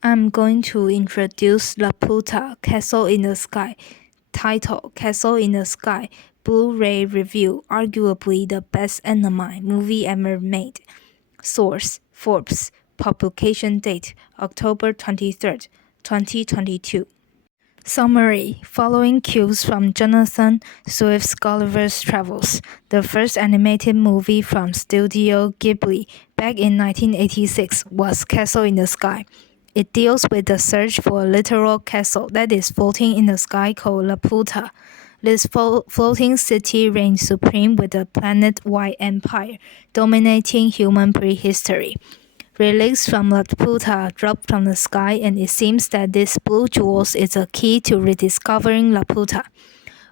I'm going to introduce Laputa, Castle in the Sky. Title, Castle in the Sky, Blu-ray review, arguably the best anime movie ever made. Source, Forbes, publication date, October 23rd, 2022. Summary, following cues from Jonathan Swift's Gulliver's Travels, the first animated movie from Studio Ghibli back in 1986 was Castle in the Sky. It deals with the search for a literal castle that is floating in the sky called Laputa. This floating city reigns supreme with a planet-wide empire dominating human prehistory. Relics from Laputa dropped from the sky, and it seems that this blue jewels is a key to rediscovering Laputa,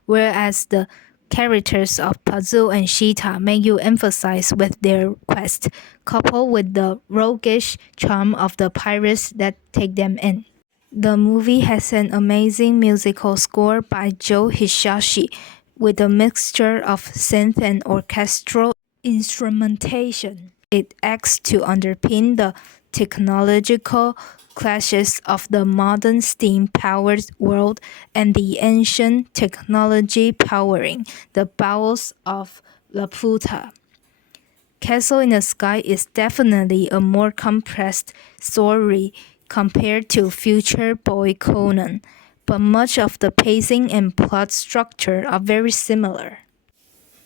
whereas the characters of Pazu and Sheeta make you emphasize with their quest, coupled with the roguish charm of the pirates that take them in. The movie has an amazing musical score by Joe Hisaishi, with a mixture of synth and orchestral instrumentation. It acts to underpin the technological clashes of the modern steam-powered world and the ancient technology powering the bowels of Laputa. Castle in the Sky is definitely a more compressed story compared to Future Boy Conan, but much of the pacing and plot structure are very similar.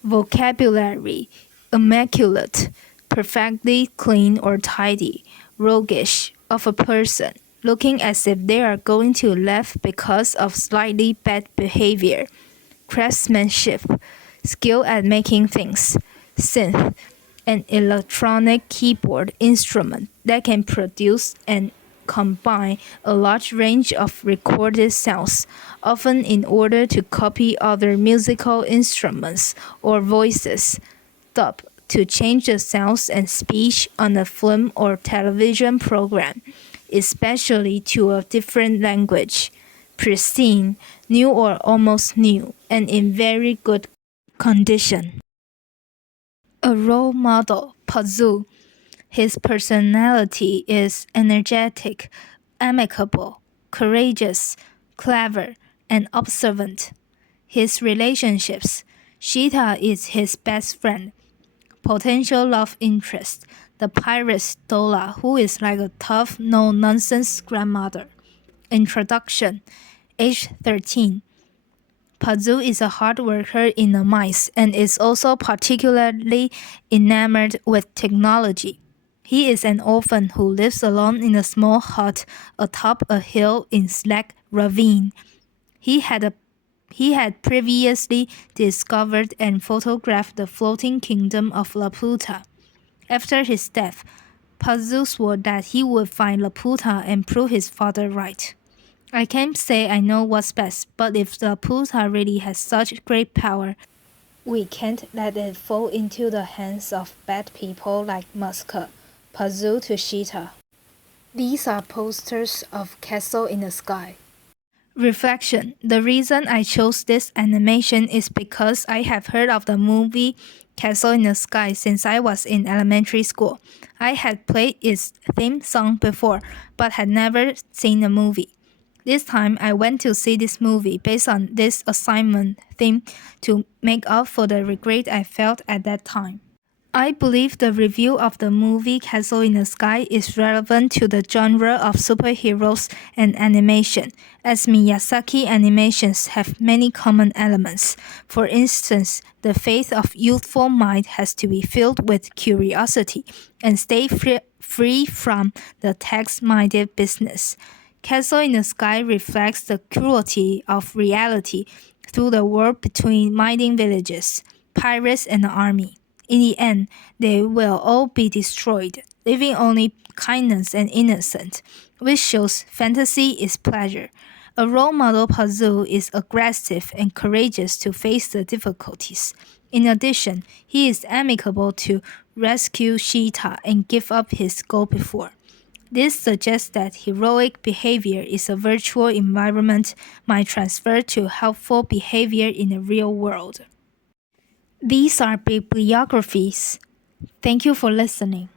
Vocabulary: immaculate, perfectly clean or tidy, roguish, of a person, looking as if they are going to laugh because of slightly bad behavior. Craftsmanship, skill at making things. Synth, an electronic keyboard instrument that can produce and combine a large range of recorded sounds, often in order to copy other musical instruments or voices. Dub, to change the sounds and speech on a film or television program, especially to a different language. Pristine, new or almost new, and in very good condition. A role model, Pazu. His personality is energetic, amicable, courageous, clever, and observant. His relationships: Sheeta is his best friend, potential love interest, the pirate Dola, who is like a tough, no-nonsense grandmother. Introduction: Age 13. Pazu is a hard worker in the mines and is also particularly enamored with technology. He is an orphan who lives alone in a small hut atop a hill in Slack Ravine. He had previously discovered and photographed the floating kingdom of Laputa. After his death, Pazu swore that he would find Laputa and prove his father right. I can't say I know what's best, but if Laputa really has such great power, we can't let it fall into the hands of bad people like Muska, Pazu to Sheeta. These are posters of Castle in the Sky. Reflection: the reason I chose this animation is because I have heard of the movie Castle in the Sky since I was in elementary school. I had played its theme song before, but had never seen the movie. This time, I went to see this movie based on this assignment theme to make up for the regret I felt at that time. I believe the review of the movie Castle in the Sky is relevant to the genre of superheroes and animation, as Miyazaki animations have many common elements. For instance, the faith of youthful mind has to be filled with curiosity and stay free from the text-minded business. Castle in the Sky reflects the cruelty of reality through the war between mining villages, pirates, and the army. In the end, they will all be destroyed, leaving only kindness and innocence, which shows fantasy is pleasure. A role model, Pazu, is aggressive and courageous to face the difficulties. In addition, he is amicable to rescue Sheeta and give up his goal before. This suggests that heroic behavior is a virtual environment might transfer to helpful behavior in the real world. These are bibliographies. Thank you for listening.